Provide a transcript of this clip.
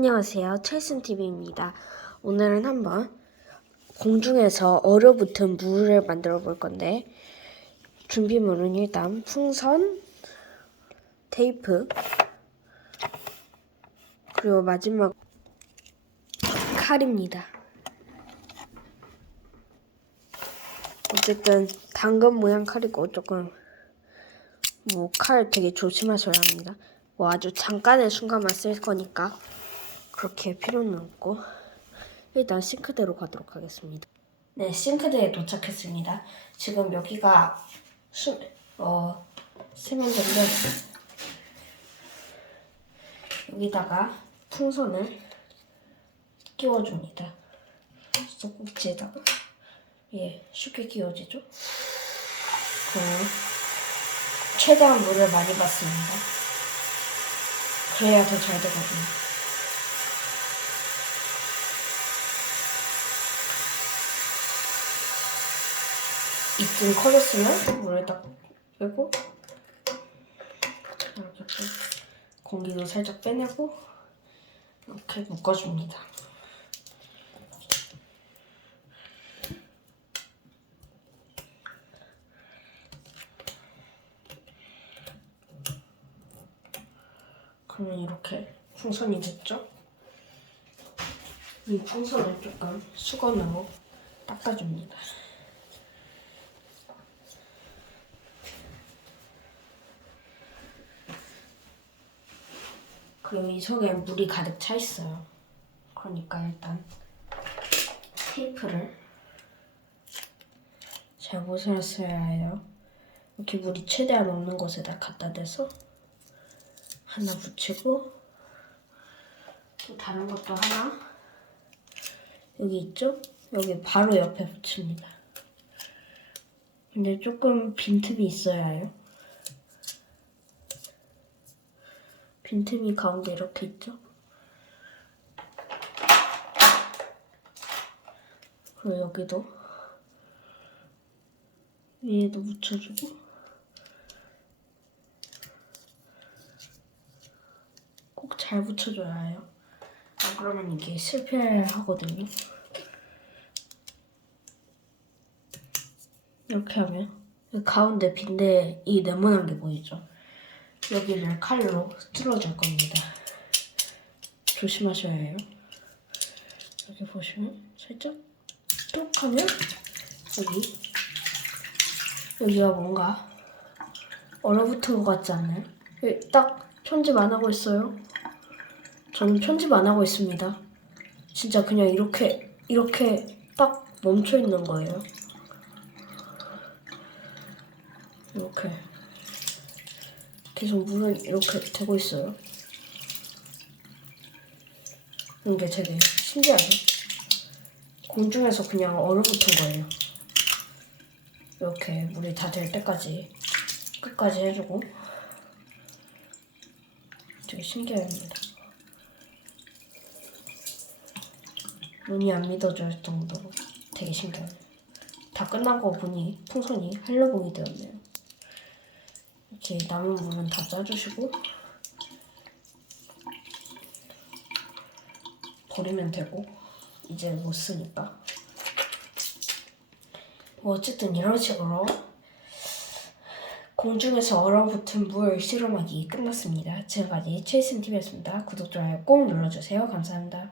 안녕하세요. 첼슨TV입니다. 오늘은 한번 공중에서 얼어붙은 물을 만들어 볼 건데, 준비물은 일단 풍선, 테이프, 그리고 마지막 칼입니다. 어쨌든 당근 모양 칼이고 조금 뭐 칼 되게 조심하셔야 합니다. 뭐 아주 잠깐의 순간만 쓸 거니까 그렇게 필요는 없고 일단 싱크대로 가도록 하겠습니다. 네, 싱크대에 도착했습니다. 지금 여기가 수, 어, 세면대인데 여기다가 풍선을 끼워줍니다. 소꼭지에다가 예, 쉽게 끼워지죠? 그리고 최대한 물을 많이 받습니다. 그래야 더 잘 되거든요. 이쯤 커졌으면 물을 딱 빼고 이렇게 빼- 공기도 살짝 빼내고 이렇게 묶어줍니다. 그러면 이렇게 풍선이 됐죠? 이 풍선을 조금 수건으로 닦아줍니다. 그리고 이 속에 물이 가득 차 있어요. 그러니까 일단 테이프를 잘 보셔야 해요. 이렇게 물이 최대한 없는 곳에다 갖다 대서 하나 붙이고 또 다른 것도 하나 여기 있죠? 여기 바로 옆에 붙입니다. 근데 조금 빈틈이 있어야 해요. 빈틈이 가운데 이렇게 있죠? 그리고 여기도 위에도 묻혀주고 꼭 잘 붙여줘야 해요. 안 그러면 이게 실패하거든요. 이렇게 하면 이 가운데 빈대 이 네모난 게 보이죠? 여기를 칼로 뚫어줄 겁니다. 조심하셔야 해요. 여기 보시면 살짝 뚝 하면 여기 여기가 뭔가 얼어붙은 것 같지 않나요? 여기 딱 편집 안 하고 있어요. 저는 편집 안 하고 있습니다. 진짜 그냥 이렇게 이렇게 딱 멈춰 있는 거예요. 이렇게 계속 물은 이렇게 되고 있어요. 이게 되게 신기하죠? 공중에서 그냥 얼어붙은 거예요. 이렇게 물이 다 될 때까지 끝까지 해주고 되게 신기합니다. 눈이 안 믿어질 정도로 되게 신기해요. 다 끝난 거 보니 풍선이 한려봉이 되었네요. 이렇게 남은 물은 다 짜주시고 버리면 되고 이제 못 쓰니까 뭐 어쨌든 이런 식으로 공중에서 얼어붙은 물 실험하기 끝났습니다. 지금까지 최신 TV였습니다. 구독, 좋아요 꼭 눌러주세요. 감사합니다.